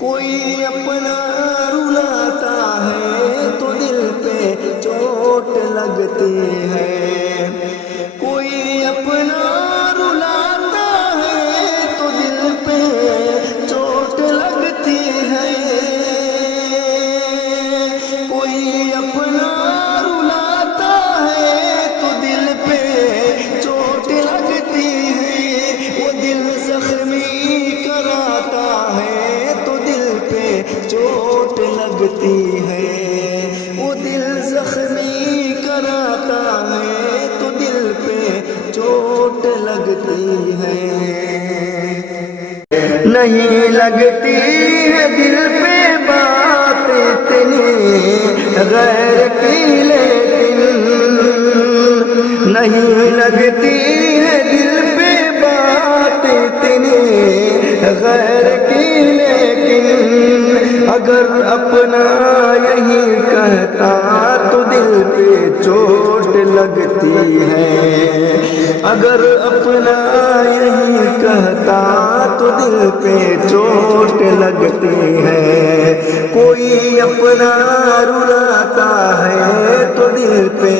کوئی اپنا رلاتا ہے تو دل پہ چوٹ لگتی ہے، کوئی اپنا رلاتا ہے تو دل پہ چوٹ لگتی ہے، کوئی اپنا رلاتا ہے تو دل پہ چوٹ لگتی ہے، وہ دل زخمی کراتا ہے تو دل پہ چوٹ لگتی ہے، وہ دل زخمی کراتا ہے تو دل پہ چوٹ لگتی ہے، نہیں لگتی ہے دل پہ بات اتنی غیر کی، لیکن نہیں لگتی ہے دل پہ بات اتنی غیر کی، لیکن اگر اپنا یہی کہتا تو دل پہ چوٹ لگتی ہے، اگر اپنا یہی کہتا تو دل پہ چوٹ لگتی ہے، کوئی اپنا رلاتا ہے تو دل پہ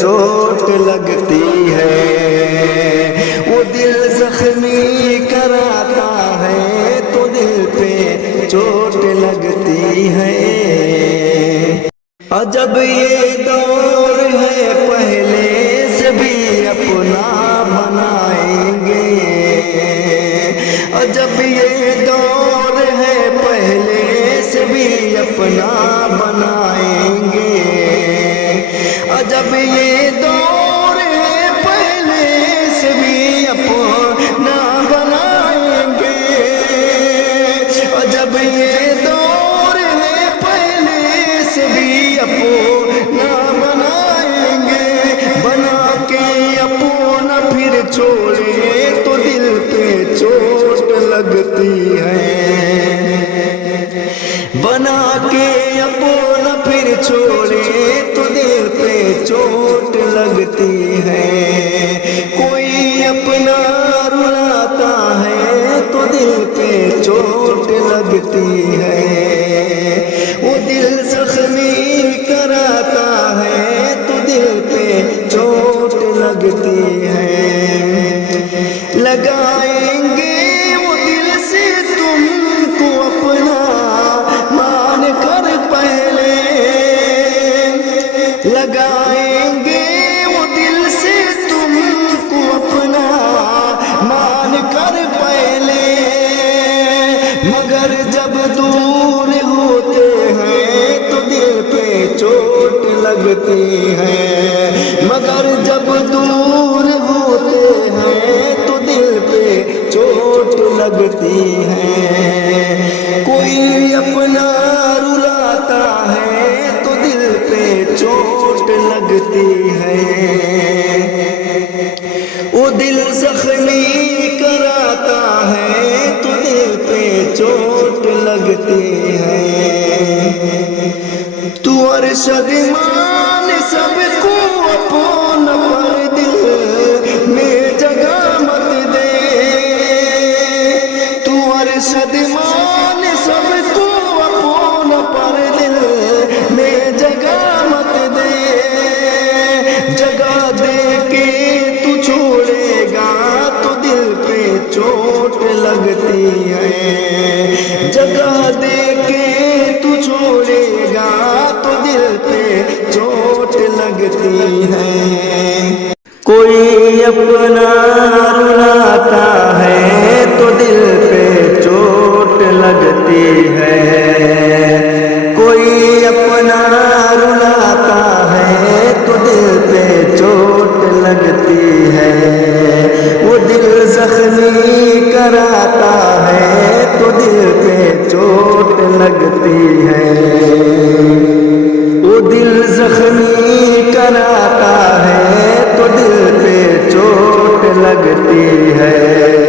چوٹ لگتی ہے، وہ دل زخمی کراتا ہے تو دل پہ چوٹ لگتی ہے، عجب یہ دور ہے پہلے سے بھی اپنا بنائیں گے، عجب یہ دور ہے پہلے سے بھی اپنا بنائیں گے، عجب یہ دور ہے پہلے سے بھی اپنا بنائیں گے، عجب یہ دور ہے پہلے سے بھی اپنا بنائیں گے، بنا کے اپنا پھر چھوڑے تو دل پہ چوٹ لگتی ہے، بنا کے اپنا پھر چھوڑے تو دل پہ چوٹ لگتی ہے، کوئی اپنا رلاتا ہے تو دل پہ چوٹ لگتی ہے، وہ دل زخمی کراتا ہے تو دل پہ چوٹ لگتی ہے، لگائیں گے وہ دل سے تم کو اپنا مان کر پہلے، لگائیں گے وہ دل سے تم کو اپنا مان کر پہلے، مگر جب دور ہوتے ہیں تو دل پہ چوٹ لگتی ہے، مگر جب دور ہوتے ہیں تو دل پہ چوٹ لگتی ہے، کوئی اپنا رلاتا ہے تو دل پہ چوٹ لگتی ہے، وہ دل زخمی کراتا ہے تو دل پہ چوٹ لگتی ہے، تو ارشد مان سب کو اپنا پر دل میں جگہ مت دے، تو ارشد مان سب کو اپنا پر دل میں جگہ مت دے، جگہ دے کے تو چھوڑے گا تو دل پہ چوٹ لگتی ہے، جگہ دے کے تو چھوڑے گا تو دل پہ چوٹ لگتی ہے، کوئی اپنا رلاتا ہے تو دل پہ چوٹ لگتی ہے، کوئی اپنا رلاتا ہے تو دل پہ چوٹ لگتی ہے، وہ دل زخمی کراتا ہے تو دل پہ چوٹ لگتی ہے، وہ دل زخمی کراتا ہے تو دل پہ چوٹ لگتی ہے۔